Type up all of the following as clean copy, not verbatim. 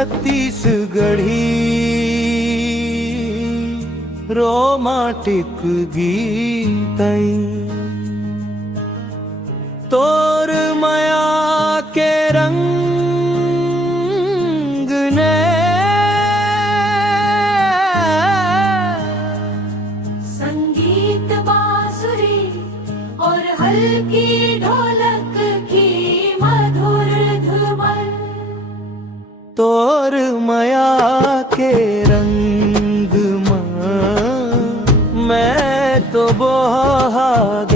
Chhattisgarhi romantic गीतई तोर माया के रंग ने संगीत बांसुरी और हल्की ढोलक की मधुर धुमल तोर माया के रंग मैं तो बोहागेव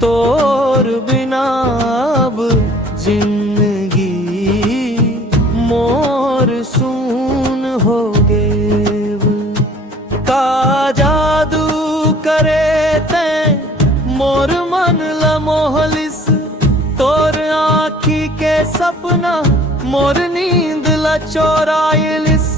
तोर बिना अब जिंदगी मोर सून हो गेव का जादू करे ते मोर मन लमोहलिस तोर आँखी के सपना मोर नींद ला चोराइलिस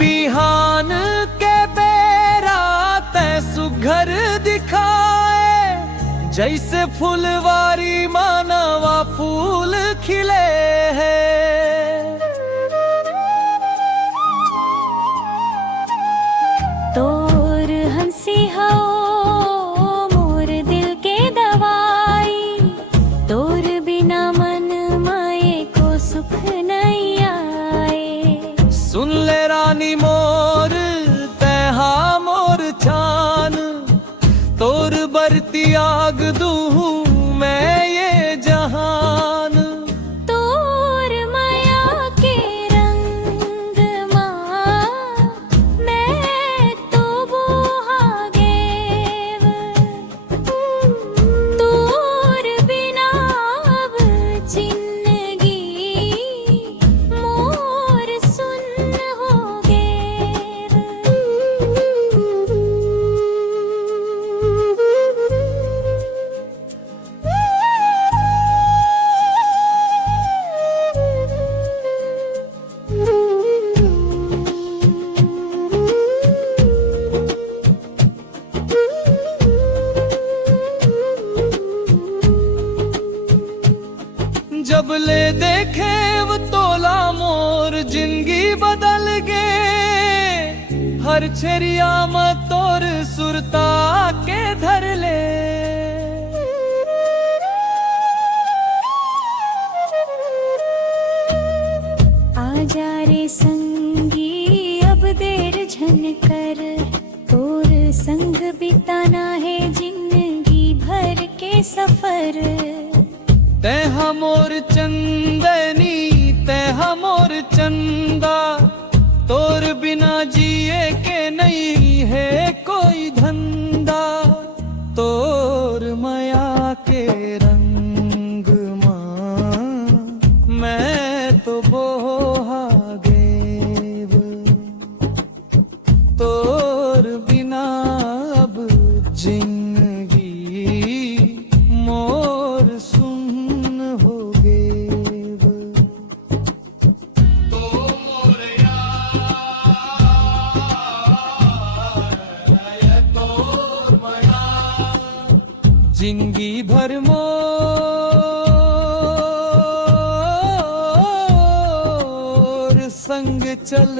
बिहान के बेरा ते सुघर दिखाए जैसे फुलवारी मानवा फूल खिले हैं तोर हंसी हो मोर दिल के दवाई तोर बिना मन माए को सुख नहीं आए सुन ले रानी मोर तेहा मोर छान तोर बरती आग दूँ मैं ये जहान तोर माया के रंग माँ मैं तो बोहागेव तोर बिना अब जिंदगी मोर सुन हो गेव जब ले देखे वो तोला मोर जिंदगी बदल गे हर छरिया में तोर सुरता के धर ले आजा रे संगी अब देर झन कर तोर संग बिताना है जिंदगी भर के सफर तेहा मोर चंदनी तेहा मोर चंदा तोर बिना जिए के नहीं है कोई धंधा तोर माया के रंग माँ मैं तो बोहागेव तोर बिना अब जिंदगी मोर सुन हो गेव तो मोर यार तोर माया जिंदगी भर मोर संग चल